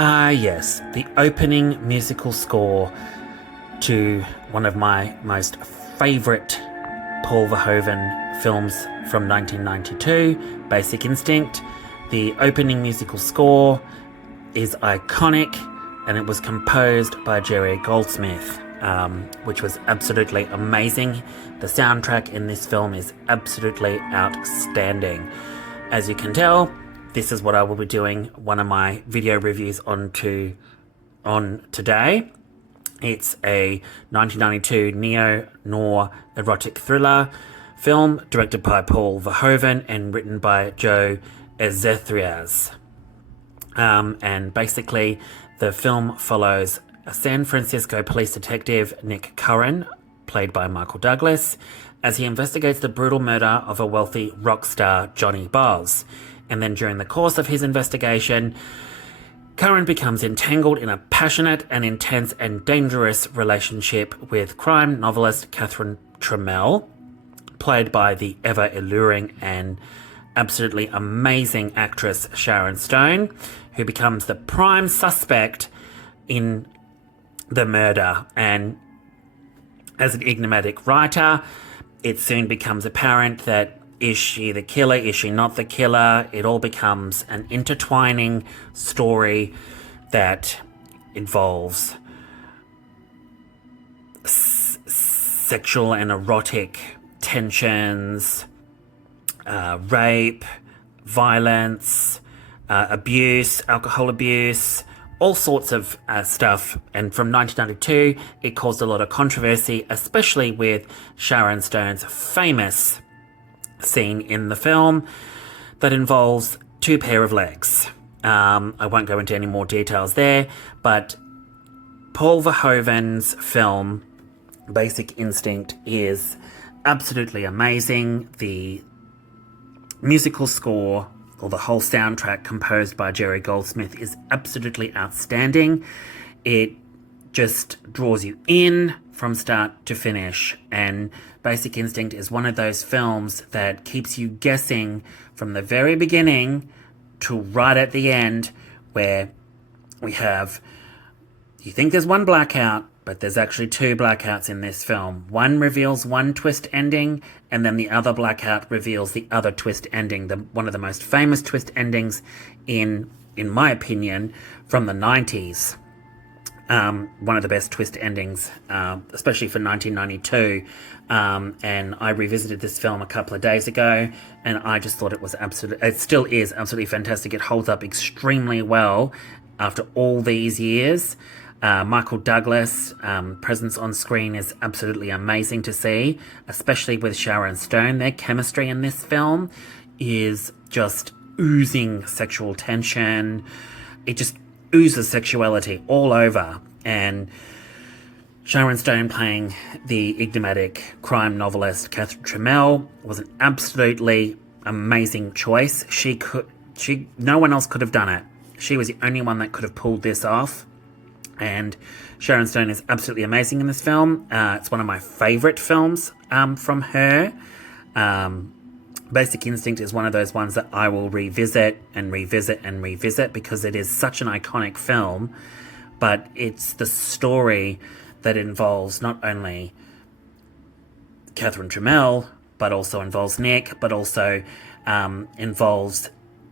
Yes, the opening musical score to one of my most favourite Paul Verhoeven films from 1992, Basic Instinct. The opening musical score is iconic, and it was composed by Jerry Goldsmith, which was absolutely amazing. The soundtrack in this film is absolutely outstanding. As you can tell, this is what I will be doing one of my video reviews on today. It's a 1992 Neo-Noir erotic thriller film directed by Paul Verhoeven and written by Joe Ezethriaz. And basically, the film follows a San Francisco police detective, Nick Curran, played by Michael Douglas, as he investigates the brutal murder of a wealthy rock star, Johnny Boz. And then during the course of his investigation, Curran becomes entangled in a passionate and intense and dangerous relationship with crime novelist Catherine Tramell, played by the ever-alluring and absolutely amazing actress Sharon Stone, who becomes the prime suspect in the murder. And as an enigmatic writer, it soon becomes apparent that is she the killer? Is she not the killer? It all becomes an intertwining story that involves sexual and erotic tensions, rape, violence, abuse, alcohol abuse, all sorts of stuff. And from 1992, it caused a lot of controversy, especially with Sharon Stone's famous scene in the film that involves two pair of legs. I won't go into any more details there, but Paul Verhoeven's film Basic Instinct is absolutely amazing. The musical score, or the whole soundtrack composed by Jerry Goldsmith, is absolutely outstanding. It just draws you in from start to finish, and Basic Instinct is one of those films that keeps you guessing from the very beginning to right at the end, where we have, you think there's one blackout, but there's actually two blackouts in this film. One reveals one twist ending, and then the other blackout reveals the other twist ending. One of the most famous twist endings in my opinion, from the 90s. One of the best twist endings, especially for 1992. And I revisited this film a couple of days ago, and I just thought it still is absolutely fantastic. It holds up extremely well after all these years. Michael Douglas' presence on screen is absolutely amazing to see, especially with Sharon Stone. Their chemistry in this film is just oozing sexual tension. It just oozes sexuality all over. And Sharon Stone playing the enigmatic crime novelist Catherine Tramell was an absolutely amazing choice. No one else could have done it. She was the only one that could have pulled this off. And Sharon Stone is absolutely amazing in this film. It's one of my favourite films from her. Basic Instinct is one of those ones that I will revisit and revisit and revisit because it is such an iconic film, but it's the story that involves not only Catherine Tramell, but also involves Nick, but also involves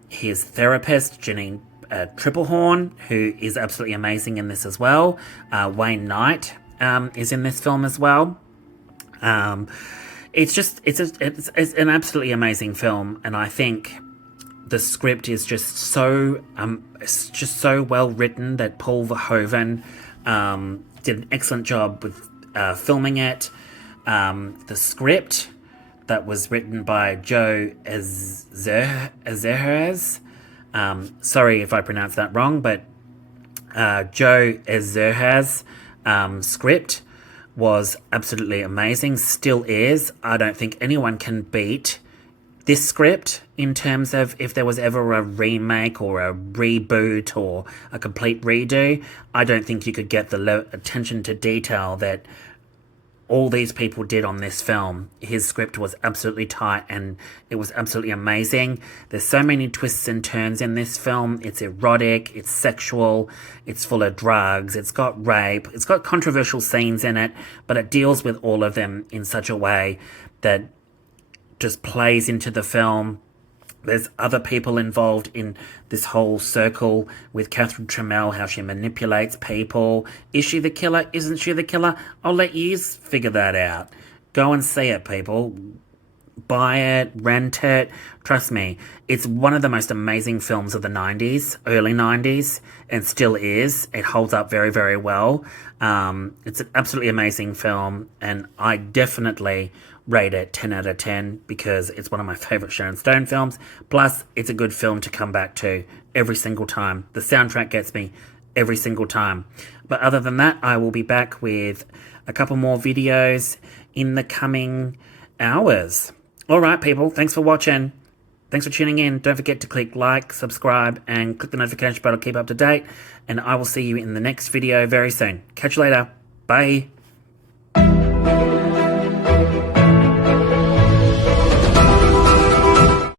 his therapist, Jeanne Tripplehorn, who is absolutely amazing in this as well. Wayne Knight is in this film as well. It's an absolutely amazing film, and I think the script is just so well written that Paul Verhoeven did an excellent job with filming it. The script that was written by Joe Ezethriaz. Sorry if I pronounced that wrong, but Joe Ezethriaz script was absolutely amazing, still is. I don't think anyone can beat this script in terms of if there was ever a remake or a reboot or a complete redo. I don't think you could get the attention to detail that all these people did on this film. His script was absolutely tight and it was absolutely amazing. There's so many twists and turns in this film. It's erotic, it's sexual, it's full of drugs, it's got rape, it's got controversial scenes in it, but it deals with all of them in such a way that just plays into the film. There's other people involved in this whole circle with Catherine Tramell, how she manipulates people. Is she the killer? Isn't she the killer? I'll let you figure that out. Go and see it, people. Buy it, rent it. Trust me, it's one of the most amazing films of the 90s, early 90s, and still is. It holds up very, very well. It's an absolutely amazing film, and I definitely rate it 10 out of 10 because it's one of my favourite Sharon Stone films. Plus, it's a good film to come back to every single time. The soundtrack gets me every single time. But other than that, I will be back with a couple more videos in the coming hours. All right, people, thanks for watching. Thanks for tuning in. Don't forget to click like, subscribe, and click the notification bell to keep up to date. And I will see you in the next video very soon. Catch you later. Bye.